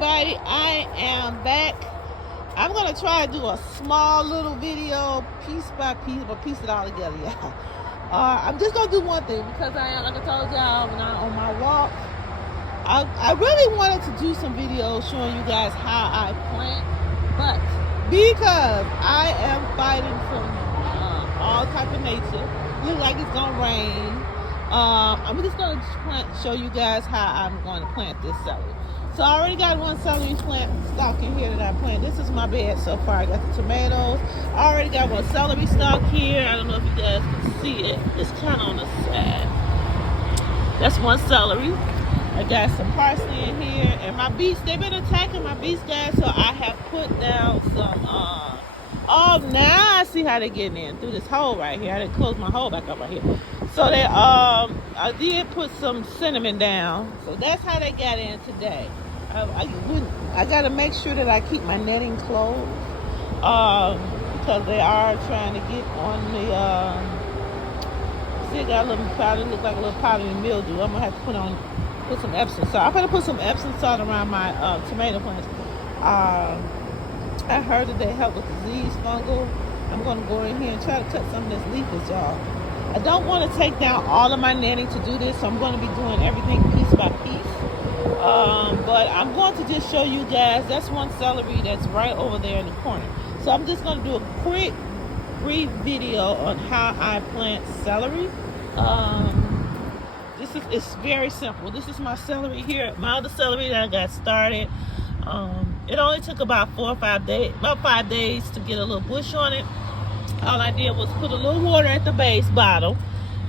everybody, I am back. I'm gonna try to do a small little video, piece by piece, but piece it all together, y'all. I'm just gonna do one thing because like I told y'all when I'm on my walk. I really wanted to do some videos showing you guys how I plant, but because I am fighting from all type of nature, looks like it's gonna rain. I'm just gonna show you guys how I'm going to plant this celery. So I already got one celery plant stalk in here that I planted. This is my bed so far. I got the tomatoes. I already got one celery stalk here. I don't know if you guys can see it. It's kind of on the side. That's one celery. I got some parsley in here, and my beets, they've been attacking my beets, guys, so I have put down some, oh, now I see how they're getting in through this hole right here. I didn't close my hole back up right here. So they, I did put some cinnamon down, so that's how they got in today. I got to make sure that I keep my netting closed, because they are trying to get on the, see, it got a little powder, look like a little powdery mildew. I'm going to have to put some Epsom salt. I'm going to put some Epsom salt around my tomato plants. I heard that they help with disease fungal. I'm going to go in here and try to cut some of this leafage off. I don't want to take down all of my netting to do this, so I'm going to be doing everything piece by piece. But I'm going to just show you guys, that's one celery that's right over there in the corner. So I'm just going to do a quick, brief video on how I plant celery. It's very simple. This is my celery here, my other celery that I got started. It only took about 4 or 5 days, about 5 days to get a little bush on it. All I did was put a little water at the base bottom,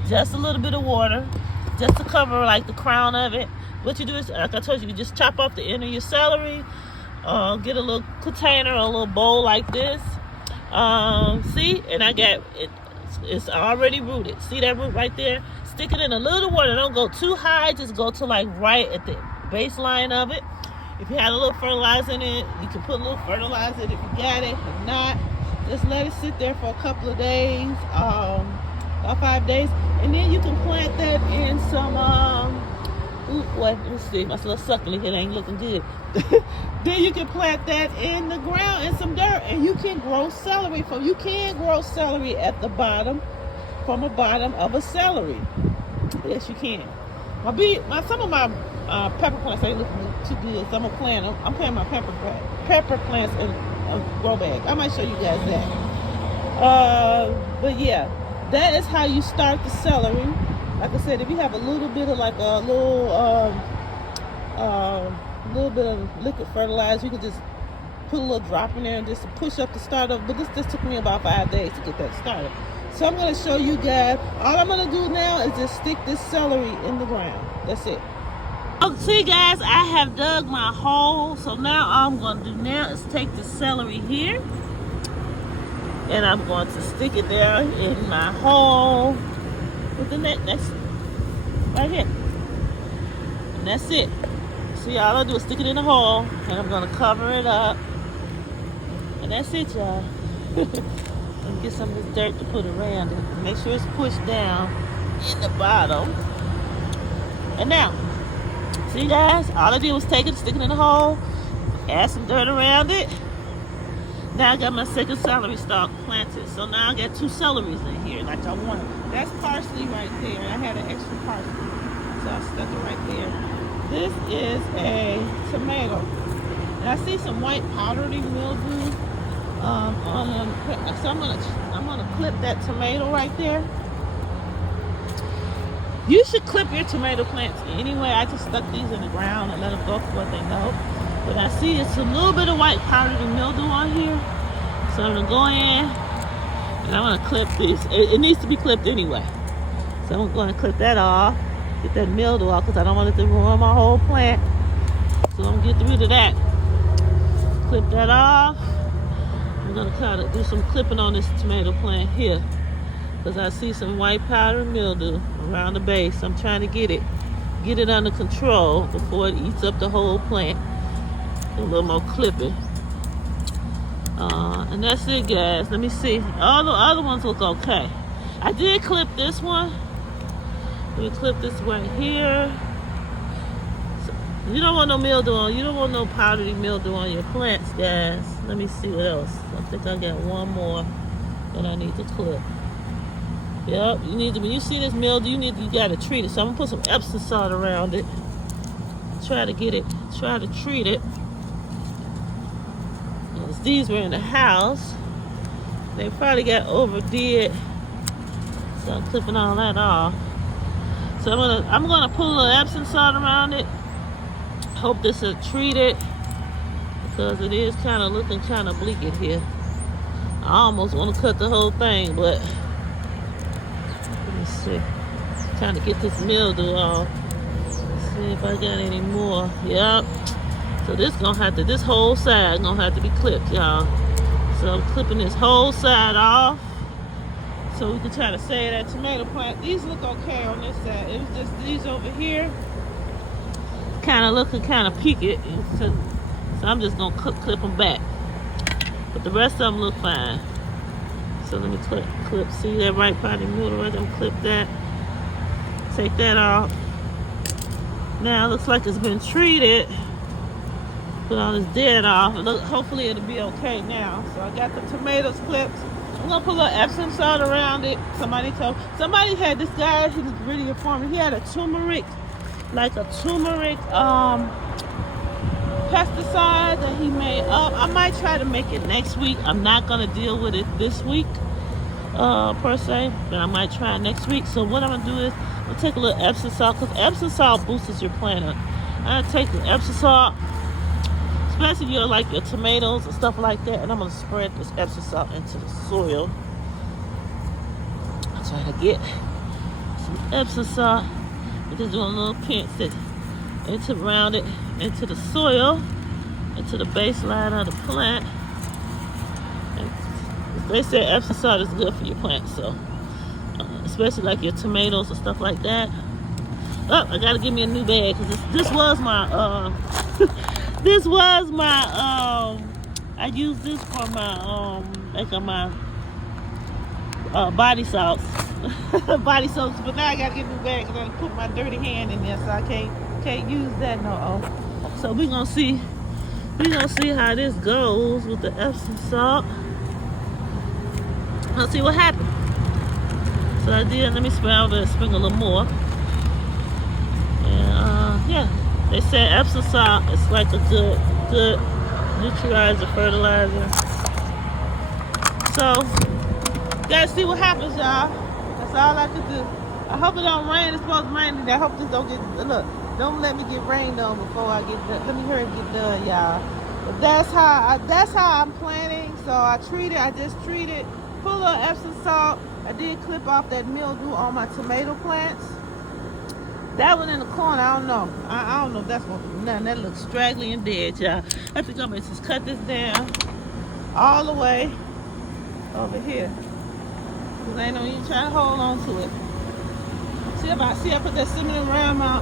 just a little bit of water, just to cover like the crown of it. What you do is, like I told you, you just chop off the end of your celery, get a little container, a little bowl like this. See, and I got it. It's already rooted. See that root right there? Stick it in a little water. Don't go too high. Just go to like right at the baseline of it. If you had a little fertilizer in it, you can put a little fertilizer in it if you got it. If not, just let it sit there for a couple of days, about 5 days, and then you can plant that in some. Let me see. My little suckling here ain't looking good. Then you can plant that in the ground in some dirt, and you can grow celery from. You can grow celery at the bottom, from the bottom of a celery. Yes, you can. Some of my pepper plants ain't looking too good, so I'm gonna plant them. I'm planting my pepper plants in a grow bag. I might show you guys that. But yeah, that is how you start the celery. Like I said, if you have a little bit of like a little bit of liquid fertilizer, you can just put a little drop in there and just push up the start of. But this just took me about 5 days to get that started. So I'm going to show you guys. All I'm going to do now is just stick this celery in the ground. That's it. Oh, see guys, I have dug my hole. So now all I'm going to do now is take the celery here, and I'm going to stick it there in my hole with the net. That's right here. And that's it. See, all I do is stick it in the hole, and I'm going to cover it up. And that's it, y'all. And get some of this dirt to put around it. Make sure it's pushed down in the bottom. And now, see guys, all I did was take it, stick it in the hole, add some dirt around it. Now I got my second celery stalk planted. So now I got 2 celeries in here like I wanted. That's parsley right there. I had an extra parsley, so I stuck it right there. This is a tomato. And I see some white powdery mildew. So I'm gonna clip that tomato right there. You should clip your tomato plants anyway. I just stuck these in the ground and let them go for what they know. But I see it's a little bit of white powdery mildew on here. So I'm gonna go in and I'm gonna clip these. It needs to be clipped anyway. So I'm gonna clip that off, get that mildew off because I don't want it to ruin my whole plant. So I'm gonna get rid of that. Clip that off. I'm gonna kind of do some clipping on this tomato plant here because I see some white powder mildew around the base. I'm trying to get it under control before it eats up the whole plant. A little more clipping. And that's it, guys. Let me see. All the other ones look okay. I did clip this one. Let me clip this right here. So You don't want no mildew on. You don't want no powdery mildew on your plants, guys. Let me see what else. I think I got one more that I need to clip. Yep, you need to. When you see this mildew, you gotta treat it. So I'm gonna put some Epsom salt around it. Try to get it. Try to treat it. Because these were in the house. They probably got overdid. So I'm clipping all that off. So I'm gonna put a little Epsom salt around it. Hope this will treat it, because it is kind of looking kind of bleak in here. I almost want to cut the whole thing, but let me see. Trying to get this mildew off. Let's see if I got any more. Yep. So this whole side gonna have to be clipped, y'all. So I'm clipping this whole side off, so we can try to save that tomato plant. These look okay on this side. It was just these over here kind of looking kind of peaked, so I'm just gonna clip them back, but the rest of them look fine. So let me clip. See that right part in the middle right there? Clip that, take that off. Now it looks like it's been treated. Put all this dead off. Hopefully it'll be okay now. So I got the tomatoes clipped. I'm gonna put a little Epsom salt around it. Somebody had this guy, he was really informed. He had a turmeric pesticide that he made up. I might try to make it next week. I'm not gonna deal with it this week per se, but I might try it next week. So what I'm gonna do is I'll take a little Epsom salt, because Epsom salt boosts your plant up. I'm gonna take the Epsom salt, especially if you like your tomatoes and stuff like that, and I'm gonna spread this Epsom salt into the soil. I'm trying to get some Epsom salt. Just doing a little pinch it around it into the soil, into the baseline of the plant. And they say Epsom salt is good for your plant, so especially like your tomatoes and stuff like that. Oh, I gotta give me a new bag, because this was my I used this for my making my body salts. Body soaps, but now I gotta get a new bag because I put my dirty hand in there, so I can't use that no. So we're gonna see how this goes with the Epsom salt. Let's see what happens. So I did. Let me sprinkle a little more. And yeah, they said Epsom salt is like a good neutralizer, fertilizer. So gotta see what happens, y'all. That's all I could do. I hope it don't rain. It's supposed to rain today. I hope this don't get, look, don't let me get rained on before I get done. Let me hurry and get done, y'all. But that's how I'm planning. So I just treated, put a little Epsom salt. I did clip off that mildew on my tomato plants. That one in the corner, I don't know. I don't know if that's going to do nothing. That looks straggly and dead, y'all. I think I'm going to just cut this down all the way over here. Cause I ain't no even trying to hold on to it. See, I put that cinnamon around my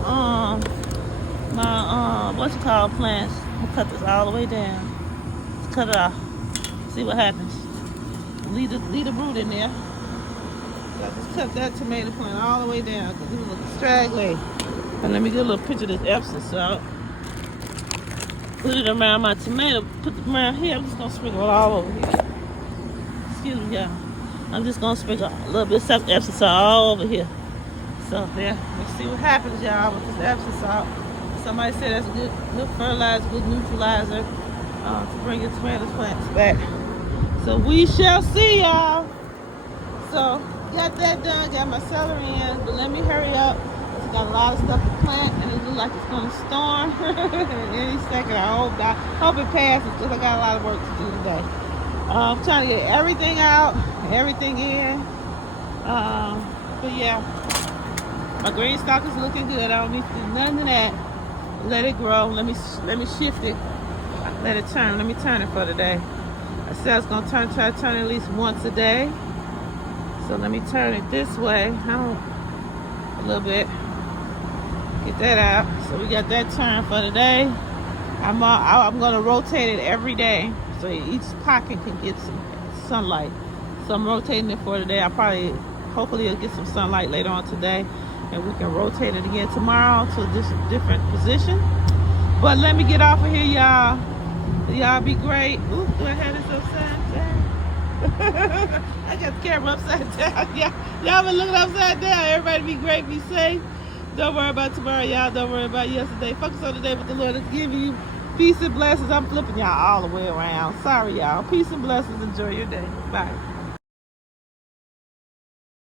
what's it called, plants. I'm gonna cut this all the way down. Let's cut it off. See what happens. Leave the root in there. So I just cut that tomato plant all the way down because it was looking straggly. And let me get a little picture of this Epsom salt. Put it around my tomato. Put it around here. I'm just gonna sprinkle it all over here. Excuse me, y'all. I'm just gonna sprinkle a little bit of Epsom salt all over here. So there, let's see what happens, y'all, with this Epsom salt. Somebody said that's good fertilizer, good neutralizer to bring your tomato plants back. So we shall see, y'all. So got that done, got my celery in, but let me hurry up. I got a lot of stuff to plant, and it looks like it's gonna storm any second. I hope it passes, because I got a lot of work to do today. I'm trying to get everything out, everything in. But yeah, my green stock is looking good. I don't need to do none of that. Let it grow. Let me shift it. Let it turn. Let me turn it for today. I said I was gonna try to turn it at least once a day. So let me turn it this way. A little bit. Get that out. So we got that turned for today. I'm gonna rotate it every day, so each pocket can get some sunlight. So I'm rotating it for today. Hopefully it'll get some sunlight later on today, and we can rotate it again tomorrow to a different position. But let me get off of here, y'all. Y'all be great. Ooh, do I have this upside down? I got the camera upside down. Y'all been looking upside down. Everybody be great, be safe. Don't worry about tomorrow, y'all. Don't worry about yesterday. Focus on the day what the Lord is giving you. Peace and blessings. I'm flipping y'all all the way around. Sorry, y'all. Peace and blessings. Enjoy your day. Bye.